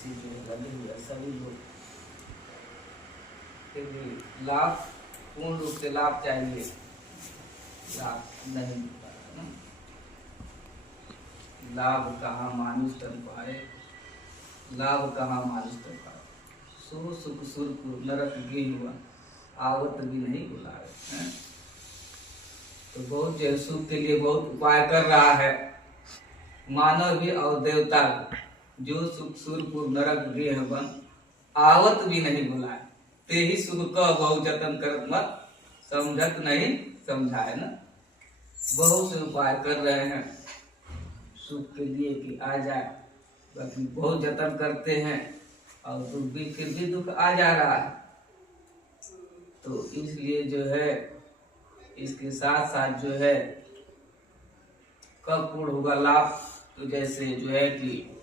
से जो है लगे हुए सभी लोग, फिर भी लाभ पूर्ण रूप से लाभ चाहिए, लाभ नहीं मिलता है ना। लाभ कहाँ मानुष तन पाए, लाभ कहाँ मानुष तन पाए, सो सुख सुरपुर नरक गे हुआ आवत भी नहीं बुलावे हैं। तो बहुत जो सुख के लिए बहुत उपाय कर रहा है, मानव भी और देवता भी, जो सुख सुरपुर नरक गे बन आवत भी नहीं बुलाए, ते ही सुख का बहु जतन कर मत समझत नहीं समझाए ना। बहुत से उपाय कर रहे हैं सुख के लिए कि आ जाए, बाकी बहुत जतन करते हैं और फिर भी दुख आ जा रहा है। तो इसलिए जो है इसके साथ साथ जो है कब पूर्ण होगा लाभ, तो जैसे जो है कि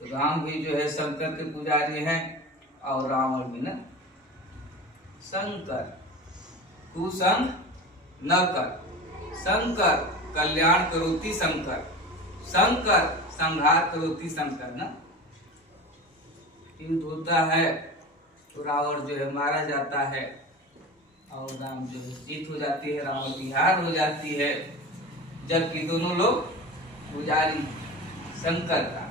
राम भी जो है शंकर के पुजारी हैं और रावण भी ना। शंकर कुसंग न कर, शंकर कल्याण करोति शंकर, शंकर संहार करोति शंकर ना। युद्ध होता है तो रावण जो है मारा जाता है और राम जो है जीत हो जाती है, रावण की हार हो जाती है, जबकि दोनों लोग पुजारी शंकर का।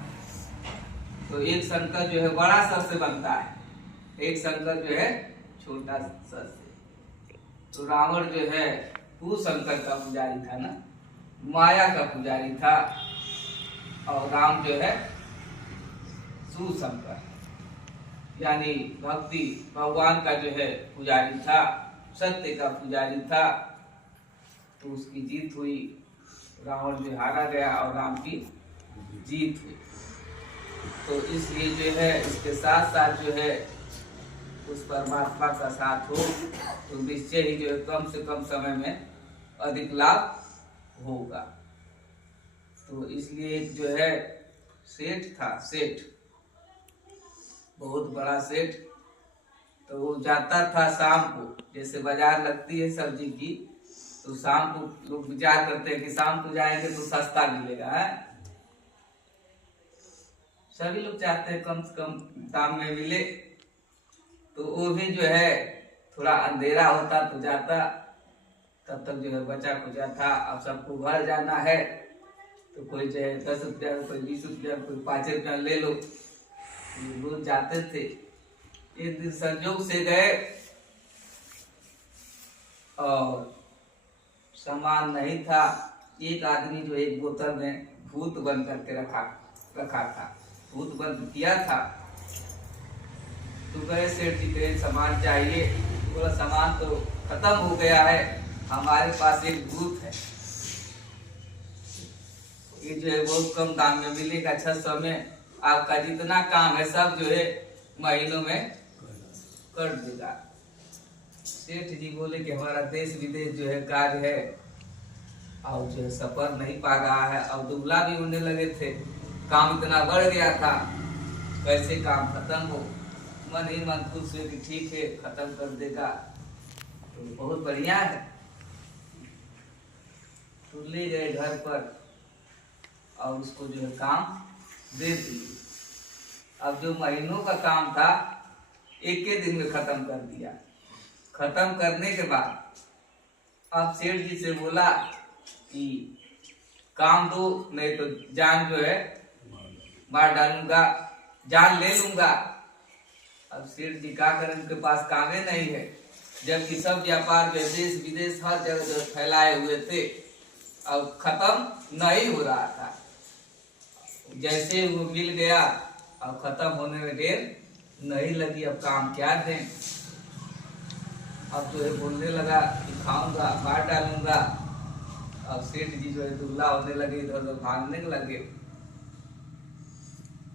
तो एक शंकर जो है बड़ा सर से बनता है, एक शंकर जो है छोटा सर से। तो रावण जो है कुशंकर का पुजारी था ना, माया का पुजारी था, और राम जो है सुशंकर यानी भक्ति भगवान का जो है पुजारी था, सत्य का पुजारी था। तो उसकी जीत हुई, रावण जो हारा गया और राम की जीत हुई। तो इसलिए जो है इसके साथ साथ जो है उस परमात्मा का साथ हो तो निश्चय ही जो है कम से कम समय में अधिक लाभ होगा। तो इसलिए जो है सेठ था, सेठ बहुत बड़ा सेठ, तो वो जाता था शाम को, जैसे बाजार लगती है सब्जी की, तो शाम को लोग विचार करते हैं कि शाम को जाएंगे तो सस्ता मिलेगा है। सभी लोग चाहते हैं कम से कम दाम में मिले, तो वो भी जो है थोड़ा अंधेरा होता तो जाता, तब तक जो है बचा कुचा था। अब सबको घर जाना है तो कोई जो है 10 रुपया, कोई 20 रुपया, कोई 5 रुपया ले लो, रोज जाते थे। एक दिन संयोग से गए और सामान नहीं था, एक आदमी जो एक बोतल में भूत बंद करके रखा था, भूत बंद किया था। तो गए सेठ जी के सामान चाहिए, बोला सामान तो खत्म हो गया है, हमारे पास एक भूत है, ये जो है बहुत कम दाम में मिलेगा, 600 में आपका जितना काम है सब जो है महीनों में कर देगा। सेठ जी बोले कि हमारा देश विदेश जो है कार्य है और जो है सफर नहीं पा रहा है, और दुबला भी होने लगे थे, काम इतना बढ़ गया था, कैसे काम खत्म हो। मन ही मन खुश हुए कि ठीक है खत्म कर देगा तो बहुत बढ़िया है। तो ले गए घर पर और उसको जो है काम दे दिए। अब जो महीनों का काम था एक के दिन में खत्म कर दिया। खत्म करने के बाद अब सेठ जी से बोला कि काम दो, नहीं तो जान जो है मार डालूंगा, जान ले लूंगा। अब सेठ जी क्या करें, उनके पास कामे नहीं है, जबकि सब व्यापार देश विदेश हर जगह फैलाए हुए थे, अब खत्म नहीं हो रहा था। जैसे वो मिल गया और खत्म होने में देर नहीं लगी, अब काम क्या दें। अब जो है बोलने लगा कि खाऊंगा, मार डालूंगा। अब सेठ जी जो है दुबला होने लगे, इधर उधर भागने लगे।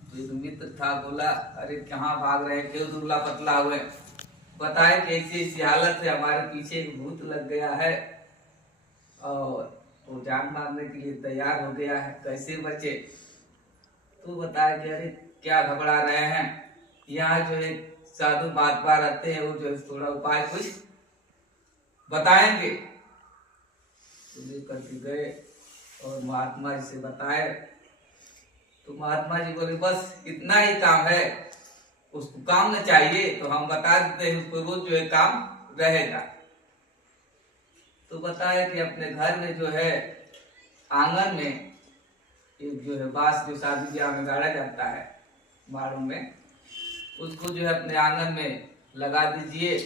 तो एक मित्र था, बोला अरे कहाँ भाग रहे, क्यों दुबला पतला हुए, बताए कि ऐसी हालत है, हमारे पीछे एक भूत लग गया है और वो जान मारने के लिए तैयार हो गया है, कैसे बचे। तो बताया कि अरे क्या घबरा रहे हैं, यहाँ जो है साधु बात बात रहते हैं, वो जो है थोड़ा उपाय कुछ बताएंगे। तो लेकर के गए और महात्मा जी से बताए। तो महात्मा जी बोले बस इतना ही काम है, उसको काम न चाहिए तो हम बता देते हैं, उसको रोज जो है काम रहेगा। तो बताया कि अपने घर में जो है आंगन में एक जो है बांस जो शादी ब्याह में गाड़ा जाता है माड़ों में, उसको जो है अपने आंगन में लगा दीजिए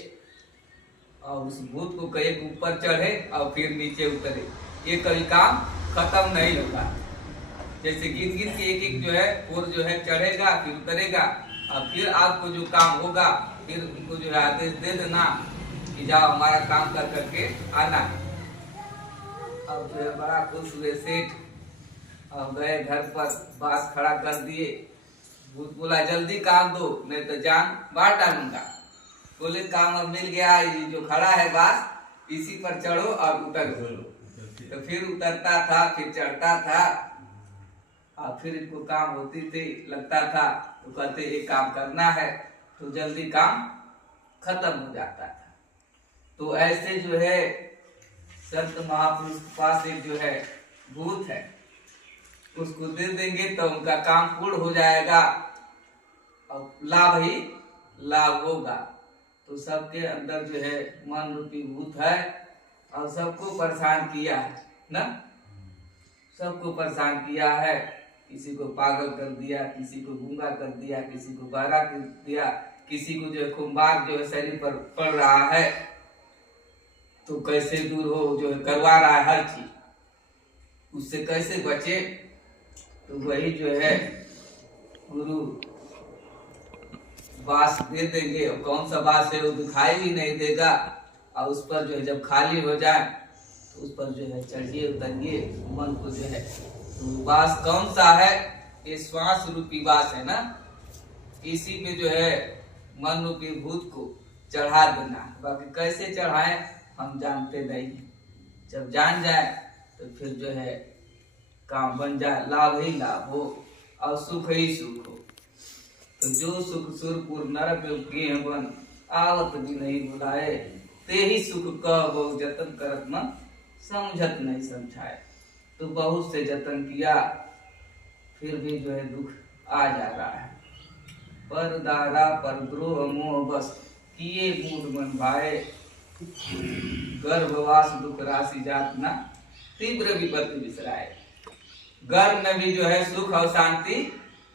और उस भूत को कहीं ऊपर चढ़े और फिर नीचे उतरे। ये कभी काम खत्म नहीं होगा। जैसे गिन गिन के एक एक जो है और जो है चढ़ेगा फिर उतरेगा, और फिर आपको जो काम होगा फिर उनको जो है आदेश दे देना कि जाओ हमारा काम कर करके आना। अब जो है बड़ा खुश हुए सेठ और गए घर पर, बांस खड़ा कर दिए। भूत बोला जल्दी काम दो नहीं तो जान बाहर डालूंगा। बोले काम अब मिल गया, ये जो खड़ा है बांस इसी पर चढ़ो और उतरो। तो फिर उतरता था फिर चढ़ता था और फिर इनको काम होती थी लगता था तो कहते एक काम करना है तो जल्दी काम खत्म हो जाता था। तो ऐसे जो है संत महापुरुष के पास एक जो है भूत है, उसको दे देंगे तो उनका काम पूर्ण हो जाएगा और लाभ ही लाभ होगा। तो सबके अंदर जो है मन रूपी भूत है और सबको परेशान किया है ना, सबको परेशान किया है। किसी को पागल कर दिया, किसी को गूंगा कर दिया, किसी को बहरा कर दिया, किसी को जो है खुम्बार जो है शरीर पर पड़ रहा है तो कैसे दूर हो, जो है करवा रहा है हर चीज, उससे कैसे बचे। तो वही जो है गुरु बांस दे देंगे, और कौन सा बांस है वो दिखाई भी नहीं देगा, और उस पर जो है जब खाली हो जाए तो उस पर जो है चढ़िए उतरिए मन को जो है। तो बांस कौन सा है, ये श्वास रूपी बांस है ना, इसी पे जो है मन रूपी भूत को चढ़ा देना। बाकी कैसे चढ़ाए हम जानते नहीं, जब जान जाए तो फिर जो है काम बन जाए, लाभ ही लाभ हो और सुख ही सुख हो। तो जो सुख सुरपुर नरक गेह बन आवत भी नहीं बुलाए, ते ही सुख कह बहु जतन करत मन समझत नहीं समझाए। तो बहुत से जतन किया फिर भी जो है दुख आ जा रहा है। पर दारा पर द्रोह मोह बस किए मूड मन भाए, गर्भवास दुख राशि जात ना तीव्र विपत्ति बिसराए। गर्भ में भी जो है सुख और शांति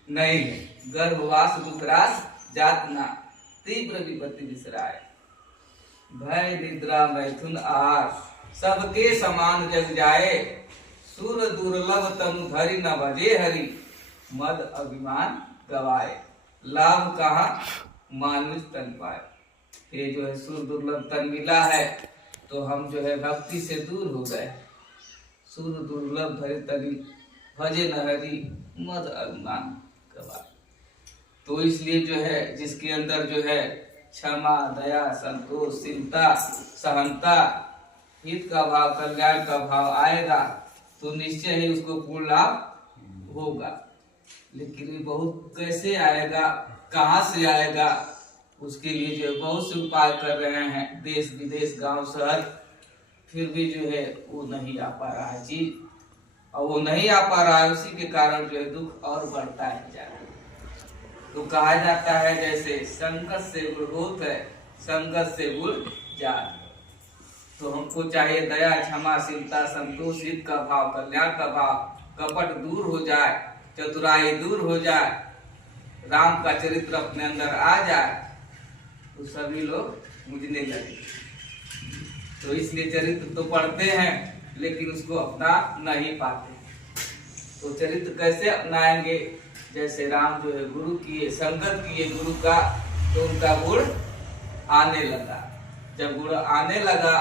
नहीं है, गर्भवास दुख रास जात ना तीव्र विपत्ति बिसराए। भय निद्रा मैथुन आहार सबके समान जग जाए, सुर दुर्लभ तनु धरि न भजे हरि, मद अभिमान गवाए। लाभ कहा मानुष तन पाए। ये जो है सुर दुर्लभ तन मिला है तो हम जो है भक्ति से दूर हो गए। सुर दुर्लभ धरि तनि भजे न हरि, मद अभिमान गवाए। तो इसलिए जो है जिसके अंदर जो है क्षमा दया संतोष शीलता सहनता हित का भाव कल्याण का भाव आएगा तो निश्चय ही उसको पूर्ण लाभ होगा। लेकिन ये बहुत कैसे आएगा, कहाँ से आएगा, उसके लिए जो है बहुत से उपाय कर रहे हैं देश विदेश गांव शहर, फिर भी जो है वो नहीं आ पा रहा है चीज, और वो नहीं आ पा रहा है उसी के कारण जो है दुख और बढ़ता ही जा रहा है। तो कहा जाता है जैसे संगत से गुण होत है, संगत से गुण जात। तो हमको चाहिए दया क्षमा शीलता संतोष हित का भाव कल्याण का भाव, कपट दूर हो जाए, चतुराई दूर हो जाए, राम का चरित्र अपने अंदर आ जाए तो सभी लोग मुझने लगे। तो इसलिए चरित्र तो पढ़ते हैं लेकिन उसको अपना नहीं पाते। तो चरित्र कैसे अपनाएंगे, जैसे राम जो है गुरु किए संगत किए गुरु का तो उनका गुण आने लगा। जब गुण आने लगा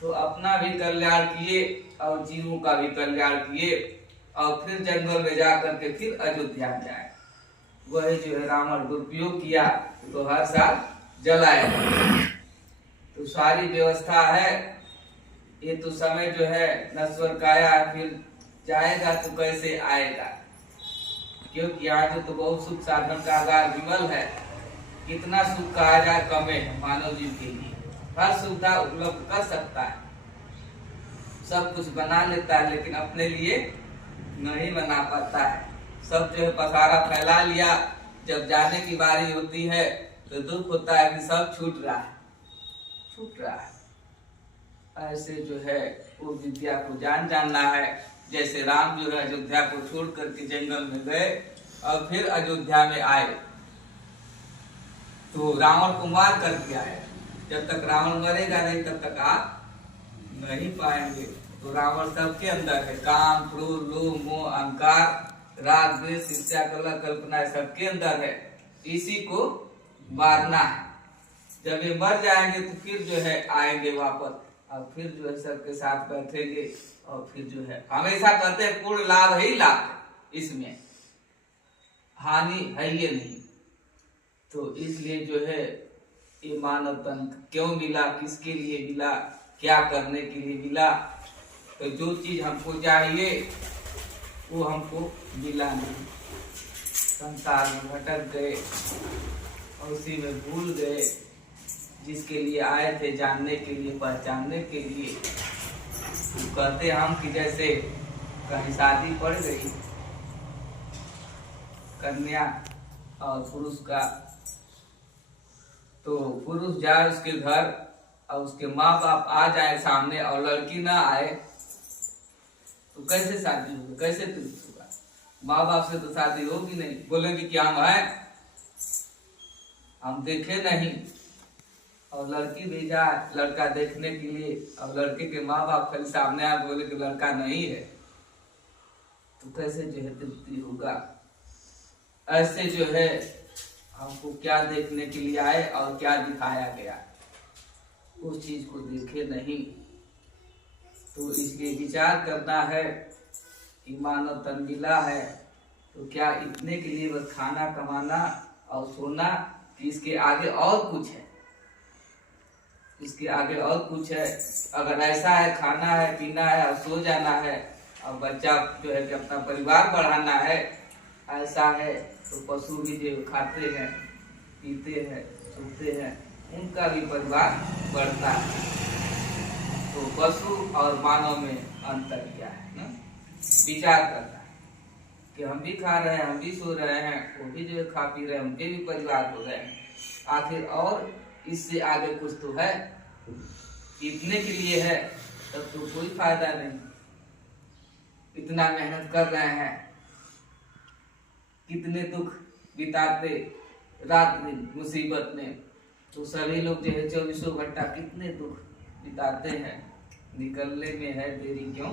तो अपना भी कल्याण किए और जीवों का भी कल्याण किए, और फिर जंगल में जा करके फिर अयोध्या में आए। वही जो है रावण दुरुपयोग किया तो हर साल जलाया। तो सारी व्यवस्था है, ये तो समय जो है नश्वर काया फिर जाएगा तो कैसे आएगा, क्योंकि आज तो बहुत सुख साधन का आगार विमल है। कितना सुख कहा जाए कम है मानव जीव के लिए, हर सुविधा उपलब्ध कर सकता है, सब कुछ बना लेता है लेकिन अपने लिए नहीं बना पाता है। सब जो है पसारा फैला लिया। जब जाने की बारी होती है तो दुख होता है कि सब छूट रहा है। ऐसे जो है वो विद्या को जानना है। जैसे राम जो है अयोध्या को छोड़ करके जंगल में गए और फिर अयोध्या में आए तो रावण को मार करके आए। जब तक रावण मरेगा नहीं तब तक आ नहीं पाएंगे। तो रावण सबके अंदर है, काम, क्रोध, लोभ, मोह, अहंकार, राग, द्वेष, ईर्ष्या, कलह, कल्पना सबके अंदर है। इसी को मारना है। जब ये मर जाएंगे तो फिर जो है आएंगे वापस और फिर जो है सबके साथ बैठेंगे और फिर जो है हमेशा कहते हैं पूर्ण लाभ ही लाभ, इसमें हानि है ये नहीं। तो इसलिए जो है ये मानव तन क्यों मिला, किसके लिए मिला, क्या करने के लिए मिला। तो जो चीज हमको चाहिए वो हमको मिला नहीं, संसार में भटक गए और उसी में भूल गए। जिसके लिए आए थे जानने के लिए, पहचानने के लिए, तो कहते हम कि जैसे कहीं शादी पड़ गई कन्या और पुरुष का, तो पुरुष जाए उसके घर और उसके माँ बाप आ जाए सामने और लड़की ना आए तो कैसे शादी होगी, कैसे तृप्त होगा। माँ बाप से तो शादी होगी नहीं, बोलेंगे कि हम हैं, हम देखे नहीं। और लड़की भेजा लड़का देखने के लिए और लड़के के माँ बाप खाली सामने आए बोले कि लड़का नहीं है, तो कैसे जो है तृप्ति होगा। ऐसे जो है हमको क्या देखने के लिए आए और क्या दिखाया गया, उस चीज को देखे नहीं। तो इसलिए विचार करना है कि मानव तन मिला है तो क्या इतने के लिए बस खाना कमाना और सोना, कि इसके आगे और कुछ है, इसके आगे और कुछ है। अगर ऐसा है खाना है, पीना है और सो जाना है और बच्चा जो है कि अपना परिवार बढ़ाना है, ऐसा है तो पशु भी जो खाते हैं, पीते हैं, सोते हैं, उनका भी परिवार बढ़ता है। तो पशु और मानव में अंतर क्या है ना? विचार करना है कि हम भी खा रहे हैं, हम भी सो रहे हैं, वो भी जो है खा पी रहे हैं, उनके भी परिवार हो रहे हैं। आखिर और इससे आगे कुछ तो है, इतने के लिए है तब तो कोई फायदा नहीं। इतना मेहनत कर रहे हैं, कितने दुख बिताते रात दिन मुसीबत में, तो सभी लोग जो है 24 घंटा कितने दुख बिताते हैं। निकलने में है देरी क्यों,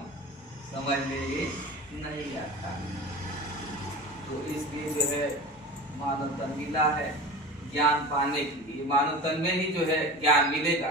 समझ में ये नहीं आता। तो इसलिए जो है मानव तन मिला है ज्ञान पाने के लिए, मानव तन में ही जो है ज्ञान मिलेगा।